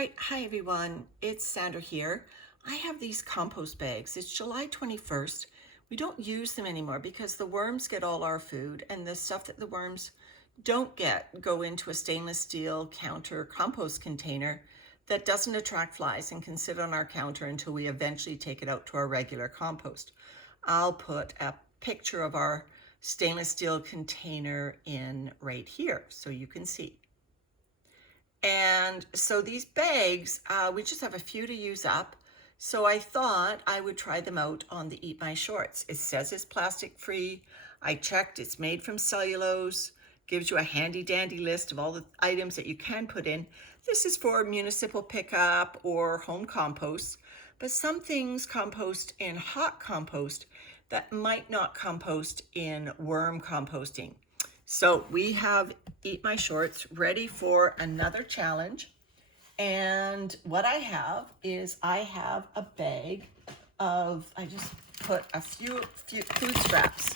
right, hi everyone, it's Sandra here. I have these compost bags. It's July 21st. We don't use them anymore because the worms get all our food, and the stuff that the worms don't get go into a stainless steel counter compost container that doesn't attract flies and can sit on our counter until we eventually take it out to our regular compost. I'll put a picture of our stainless steel container in right here so you can see. And so these bags, we just have a few to use up. So I thought I would try them out on the Eat My Shorts. It says it's plastic free. I checked, it's made from cellulose, gives you a handy dandy list of all the items that you can put in. This is for municipal pickup or home compost, but some things compost in hot compost that might not compost in worm composting. So we have Eat My Shorts ready for another challenge. And what I have is I have a bag of, I just put a few food scraps,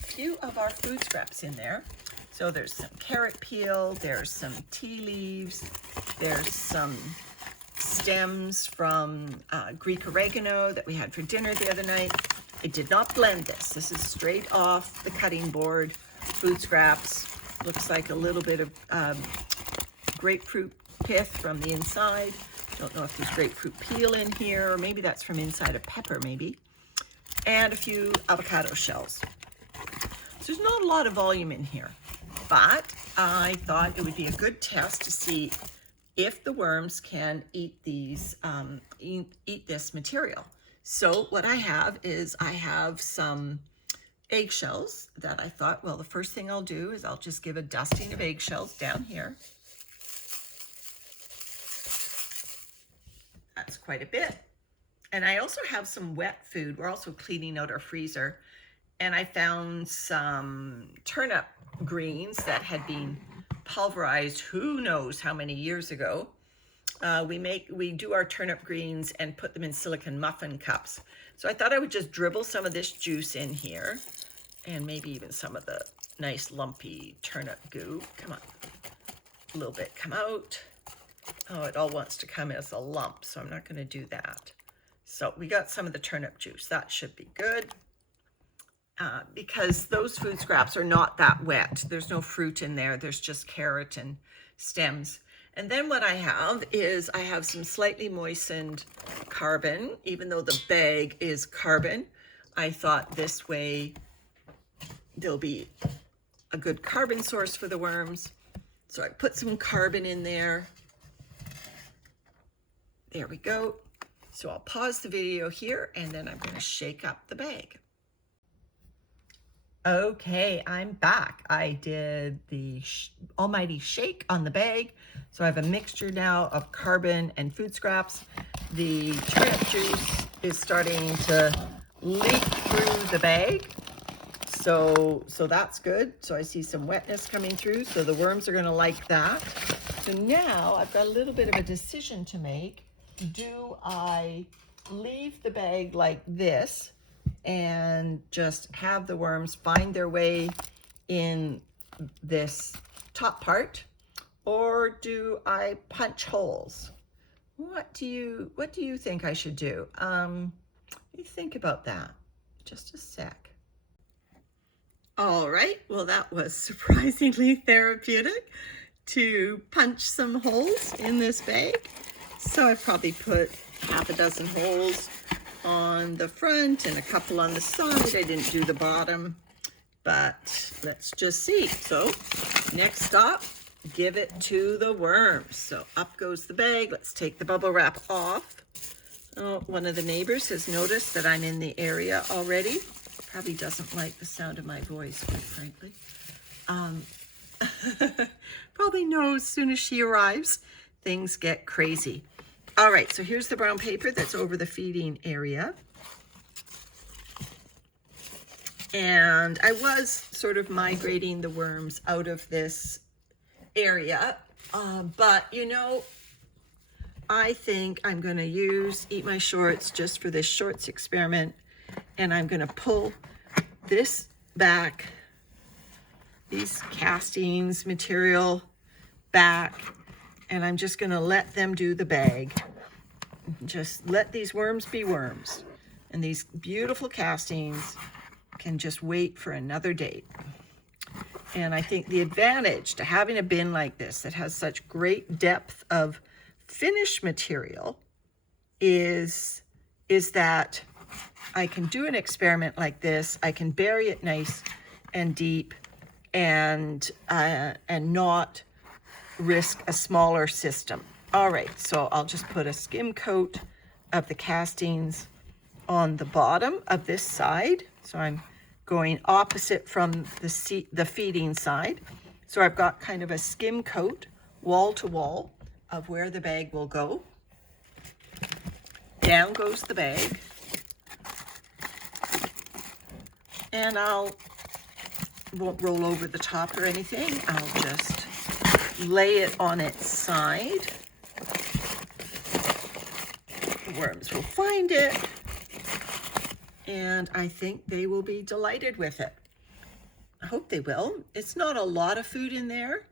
few of our food scraps in there. So there's some carrot peel, there's some tea leaves, there's some stems from Greek oregano that we had for dinner the other night. I did not blend this. This is straight off the cutting board. Food scraps. Looks like a little bit of grapefruit pith from the inside. Don't know if there's grapefruit peel in here, or maybe that's from inside a pepper maybe. And a few avocado shells. So there's not a lot of volume in here, but I thought it would be a good test to see if the worms can eat these, eat this material. So what I have is I have some eggshells that I thought, well, the first thing I'll do is I'll just give a dusting of eggshells down here. That's quite a bit. And I also have some wet food. We're also cleaning out our freezer. And I found some turnip greens that had been pulverized who knows how many years ago. We do our turnip greens and put them in silicone muffin cups. So I thought I would just dribble some of this juice in here and maybe even some of the nice lumpy turnip goo. Come on, a little bit come out. Oh, it all wants to come as a lump, so I'm not going to do that. So we got some of the turnip juice. That should be good because those food scraps are not that wet. There's no fruit in there. There's just carrot and stems. And then what I have is I have some slightly moistened carbon. Even though the bag is carbon, I thought this way there'll be a good carbon source for the worms. So I put some carbon in there. There we go. So I'll pause the video here and then I'm going to shake up the bag. Okay, I'm back. I did the almighty shake on the bag. So I have a mixture now of carbon and food scraps. The turnip juice is starting to leak through the bag. So that's good. So I see some wetness coming through. So the worms are going to like that. So now I've got a little bit of a decision to make. Do I leave the bag like this and just have the worms find their way in this top part, or do I punch holes? What do you think I should do? You think about that. Just a sec. All right, well, that was surprisingly therapeutic to punch some holes in this bag. So I probably put half a dozen holes on the front and a couple on the side. I didn't do the bottom, but let's just see. So next stop, give it to the worms. So up goes the bag. Let's take the bubble wrap off. Oh, one of the neighbors has noticed that I'm in the area already. Probably doesn't like the sound of my voice, quite frankly. Probably knows as soon as she arrives, things get crazy. All right, so here's the brown paper that's over the feeding area. And I was sort of migrating the worms out of this area, but you know, I think I'm going to use Eat My Shorts just for this shorts experiment, and I'm going to pull this back, these castings material back, and I'm just gonna let them do the bag. Just let these worms be worms. And these beautiful castings can just wait for another date. And I think the advantage to having a bin like this that has such great depth of finish material is that I can do an experiment like this. I can bury it nice and deep and not risk a smaller system. All right, so I'll just put a skim coat of the castings on the bottom of this side. So I'm going opposite from the feeding side. So I've got kind of a skim coat, wall to wall, of where the bag will go. Down goes the bag. And won't roll over the top or anything. I'll just lay it on its side. The worms will find it. And I think they will be delighted with it. I hope they will. It's not a lot of food in there,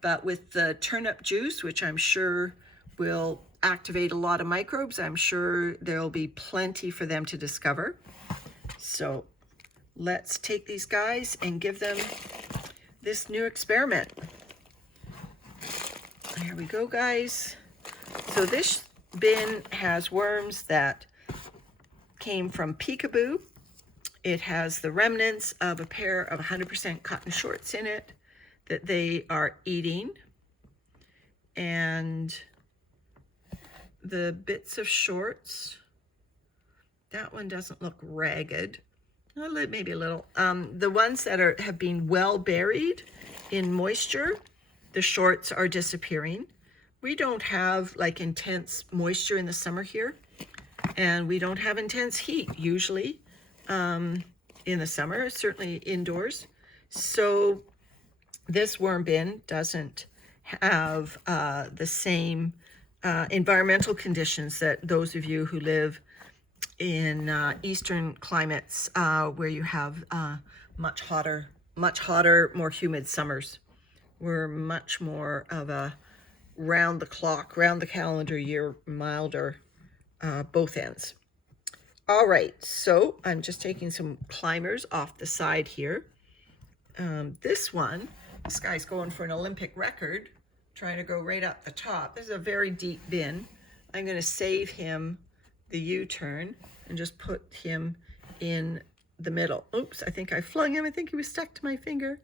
but with the turnip juice, which I'm sure will activate a lot of microbes, I'm sure there'll be plenty for them to discover. So let's take these guys and give them this new experiment. Here we go, guys. So this bin has worms that came from Peekaboo. It has the remnants of a pair of 100% cotton shorts in it that they are eating. And the bits of shorts, that one doesn't look ragged. Maybe a little. The ones that have been well buried in moisture, the shorts are disappearing. We don't have like intense moisture in the summer here. And we don't have intense heat usually in the summer, certainly indoors. So this worm bin doesn't have the same environmental conditions that those of you who live in eastern climates where you have much hotter, more humid summers. We're much more of a round the clock, round the calendar year, milder both ends. All right, so I'm just taking some climbers off the side here. This guy's going for an Olympic record, trying to go right up the top. This is a very deep bin. I'm going to save him the U-turn and just put him in the middle. Oops, I think I flung him. I think he was stuck to my finger,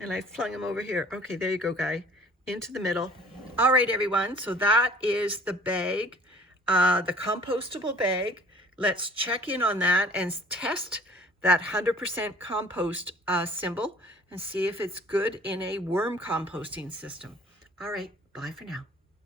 and I flung him over here. Okay, there you go, guy, into the middle. All right, everyone, so that is the bag. The compostable bag. Let's check in on that and test that 100% compost symbol and see if it's good in a worm composting system. All right, bye for now.